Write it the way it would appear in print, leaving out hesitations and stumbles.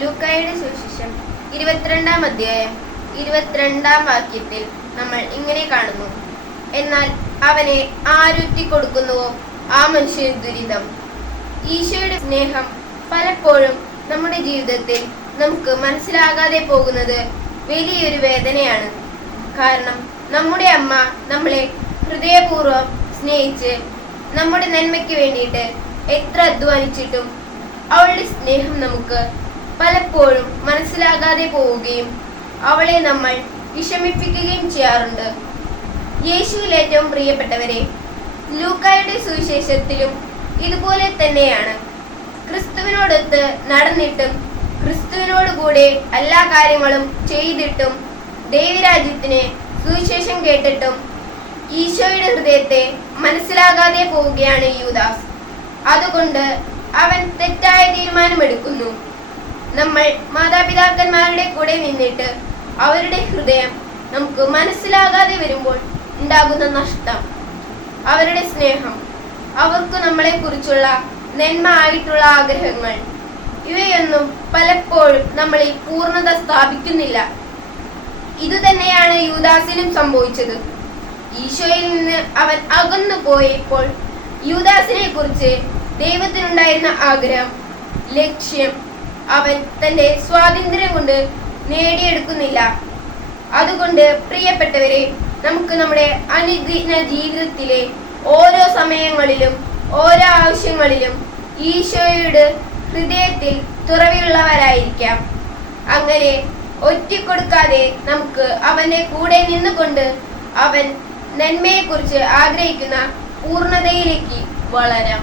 ലൂക്കായുടെ സുവിശേഷം 22-ാം അധ്യായം 22-ാം വാക്യത്തിൽ നമ്മൾ ഇങ്ങനെ കാണുന്നു. എന്നാൽ അവനെ ആരൂറ്റി കൊടുക്കുന്നുവോ ആ മനുഷ്യന് ദുരിതം. ഈശോയുടെ സ്നേഹം പലപ്പോഴും നമ്മുടെ ജീവിതത്തിൽ നമുക്ക് മനസ്സിലാകാതെ പോകുന്നത് വലിയൊരു വേദനയാണ്. കാരണം നമ്മുടെ അമ്മ നമ്മളെ ഹൃദയപൂർവ്വം സ്നേഹിച്ച് നമ്മുടെ നന്മയ്ക്ക് വേണ്ടിയിട്ട് എത്ര അധ്വാനിച്ചിട്ടും അവളുടെ സ്നേഹം നമുക്ക് പലപ്പോഴും മനസ്സിലാകാതെ പോവുകയും അവളെ നമ്മൾ വിഷമിപ്പിക്കുകയും ചെയ്യാറുണ്ട്. യേശുവിൽ ഏറ്റവും പ്രിയപ്പെട്ടവരെ, ലൂക്കായുടെ സുവിശേഷത്തിലും ഇതുപോലെ തന്നെയാണ്. ക്രിസ്തുവിനോടൊത്ത് നടന്നിട്ടും ക്രിസ്തുവിനോട് കൂടെ എല്ലാ കാര്യങ്ങളും ചെയ്തിട്ടും ദൈവരാജ്യത്തിന് സുവിശേഷം കേട്ടിട്ടും ഈശോയുടെ ഹൃദയത്തെ മനസ്സിലാകാതെ പോവുകയാണ് യൂദാസ്. അതുകൊണ്ട് അവൻ തെറ്റായ തീരുമാനമെടുക്കുന്നു. നമ്മൾ മാതാപിതാക്കന്മാരുടെ കൂടെ നിന്നിട്ട് അവരുടെ ഹൃദയം നമുക്ക് മനസ്സിലാകാതെ വരുമ്പോൾ ഉണ്ടാകുന്ന നഷ്ടം, അവരുടെ സ്നേഹം, അവർക്ക് നമ്മളെ കുറിച്ചുള്ള നന്മ ആയിട്ടുള്ള ആഗ്രഹങ്ങൾ, ഇവയൊന്നും പലപ്പോഴും നമ്മളിൽ പൂർണ്ണത സ്ഥാപിക്കുന്നില്ല. ഇതുതന്നെയാണ് യൂദാസിനും സംഭവിച്ചത്. ഈശോയിൽ നിന്ന് അവൻ അകന്നു പോയപ്പോൾ യൂദാസിനെ കുറിച്ച് ദൈവത്തിനുണ്ടായിരുന്ന ആഗ്രഹം, ലക്ഷ്യം അവൻ തന്റെ സ്വാതന്ത്ര്യം കൊണ്ട് നേടിയെടുക്കുന്നില്ല. അതുകൊണ്ട് പ്രിയപ്പെട്ടവരെ, നമുക്ക് നമ്മുടെ അനുദിന ജീവിതത്തിലെ ഓരോ സമയങ്ങളിലും ഓരോ ആവശ്യങ്ങളിലും ഈശോയുടെ ഹൃദയത്തിൽ തുറവിയുള്ളവരായിരിക്കാം. അങ്ങനെ ഒറ്റിക്കൊടുക്കാതെ നമുക്ക് അവന്റെ കൂടെ നിന്നുകൊണ്ട് അവൻ നന്മയെക്കുറിച്ച് ആഗ്രഹിക്കുന്ന പൂർണ്ണതയിലേക്ക് വളരാം.